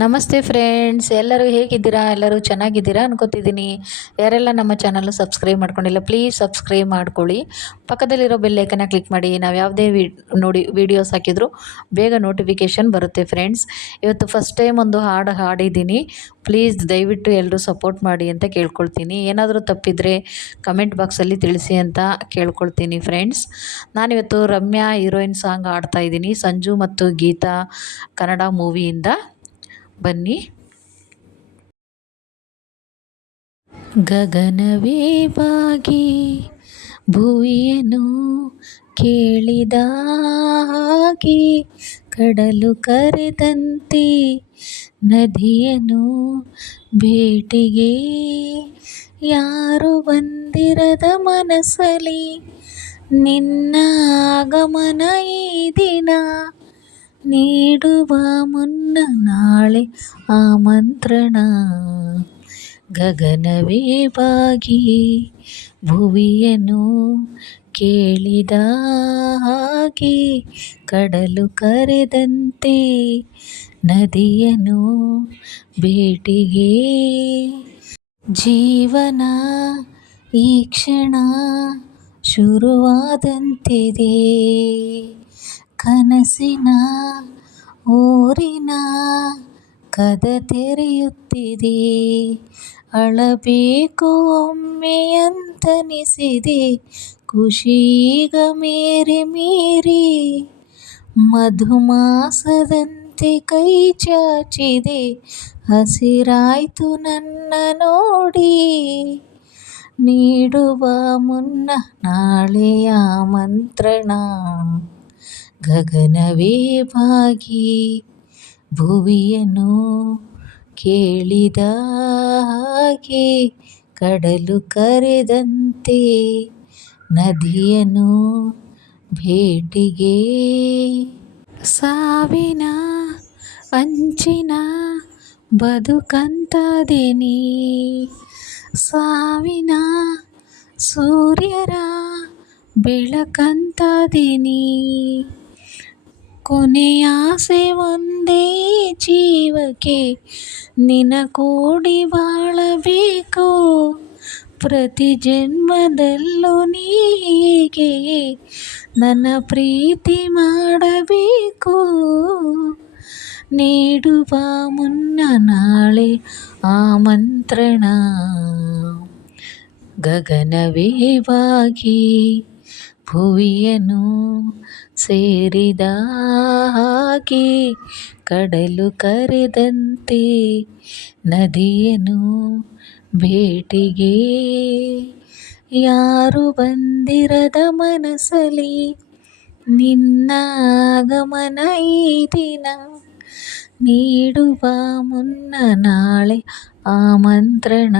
ನಮಸ್ತೆ ಫ್ರೆಂಡ್ಸ್, ಎಲ್ಲರೂ ಹೇಗಿದ್ದೀರಾ? ಎಲ್ಲರೂ ಚೆನ್ನಾಗಿದ್ದೀರಾ ಅನ್ಕೋತಿದ್ದೀನಿ. ಯಾರೆಲ್ಲ ನಮ್ಮ ಚಾನಲ್ಲು ಸಬ್ಸ್ಕ್ರೈಬ್ ಮಾಡ್ಕೊಂಡಿಲ್ಲ, ಪ್ಲೀಸ್ ಸಬ್ಸ್ಕ್ರೈಬ್ ಮಾಡ್ಕೊಳ್ಳಿ. ಪಕ್ಕದಲ್ಲಿರೋ ಬೆಲ್ ಐಕನ್ನ ಕ್ಲಿಕ್ ಮಾಡಿ. ನಾವು ಯಾವುದೇ ವೀಡಿಯೋಸ್ ಹಾಕಿದರೂ ಬೇಗ ನೋಟಿಫಿಕೇಷನ್ ಬರುತ್ತೆ ಫ್ರೆಂಡ್ಸ್. ಇವತ್ತು ಫಸ್ಟ್ ಟೈಮ್ ಒಂದು ಹಾಡು ಹಾಡಿದ್ದೀನಿ. ಪ್ಲೀಸ್ ದಯವಿಟ್ಟು ಎಲ್ಲರೂ ಸಪೋರ್ಟ್ ಮಾಡಿ ಅಂತ ಕೇಳ್ಕೊಳ್ತೀನಿ. ಏನಾದರೂ ತಪ್ಪಿದರೆ ಕಮೆಂಟ್ ಬಾಕ್ಸಲ್ಲಿ ತಿಳಿಸಿ ಅಂತ ಕೇಳ್ಕೊಳ್ತೀನಿ ಫ್ರೆಂಡ್ಸ್. ನಾನಿವತ್ತು ರಮ್ಯಾ ಹೀರೋಯಿನ್ ಸಾಂಗ್ ಹಾಡ್ತಾಯಿದ್ದೀನಿ, ಸಂಜು ಮತ್ತು ಗೀತಾ ಕನ್ನಡ ಮೂವಿಯಿಂದ. ಬನ್ನಿ. ಗಗನವೇ ಬಾಗಿ ಭುವಿಯನ್ನು ಕೇಳಿದ ಹಾಗೆ, ಕಡಲು ಕರೆದಂತೆ ನದಿಯನ್ನು ಭೇಟಿಗೆ, ಯಾರು ಬಂದಿರದ ಮನಸ್ಸಲ್ಲಿ ನಿನ್ನ ಆಗಮನ ಈ ದಿನ, ನೀಡುವ ಮುನ್ನ ನಾಳೆ ಆಮಂತ್ರಣ. ಗಗನವೇ ಬಾಗಿ ಭುವಿಯನ್ನು ಕೇಳಿದ ಹಾಗೆ, ಕಡಲು ಕರೆದಂತೆ ನದಿಯನ್ನು ಭೇಟಿಗೆ, ಜೀವನ ಈ ಕ್ಷಣ ಶುರುವಾದಂತಿದೆ, ಕನಸಿನ ಊರಿನ ಕದ ತೆರೆಯುತ್ತಿದೆ, ಅಳಬೇಕು ಒಮ್ಮೆ ಅಂತನಿಸಿದೆ, ಖುಷೀಗ ಮೇರೆ ಮೀರಿ ಮಧುಮಾಸದಂತೆ ಕೈ ಚಾಚಿದೆ, ಹಸಿರಾಯ್ತು ನನ್ನ ನೋಡಿ, ನೀಡುವ ಮುನ್ನ ನಾಳೆಯ ಆಮಂತ್ರಣ. ಗಗನವೇ ಬಾಗಿ ಭುವಿಯನ್ನು ಕೇಳಿದ ಹಾಗೆ, ಕಡಲು ಕರೆದಂತೆ ನದಿಯನ್ನು ಭೇಟಿಗೆ, ಸಾವಿನ ಅಂಚಿನ ಬದುಕಂತದೇನಿ, ಸಾವಿನ ಸೂರ್ಯರ ಬೆಳಕಂತದೇನಿ, ಕೊನೆಯಾಸೆ ಒಂದೇ ಜೀವಕ್ಕೆ ನಿನ ಕೂಡಿ ಬಾಳಬೇಕು, ಪ್ರತಿ ಜನ್ಮದಲ್ಲೂ ನೀ ಹೀಗೆಯೇ ನನ್ನ ಪ್ರೀತಿ ಮಾಡಬೇಕು, ನೀಡುವ ಮುನ್ನ ನಾಳೆ ಆಮಂತ್ರಣ. ಗಗನವೇ ಬಾಗಿ ಭುವಿಯನ್ನು ಸೇರಿದ ಹಾಗೆ, ಕಡಲು ಕರೆದಂತೆ ನದಿಯನ್ನು ಭೇಟಿಗೆ, ಯಾರು ಬಂದಿರದ ಮನಸ್ಸಲ್ಲಿ ನಿನ್ನ ಆಗಮನ ಈ ದಿನ, ನೀಡುವ ಮುನ್ನ ನಾಳೆ ಆಮಂತ್ರಣ.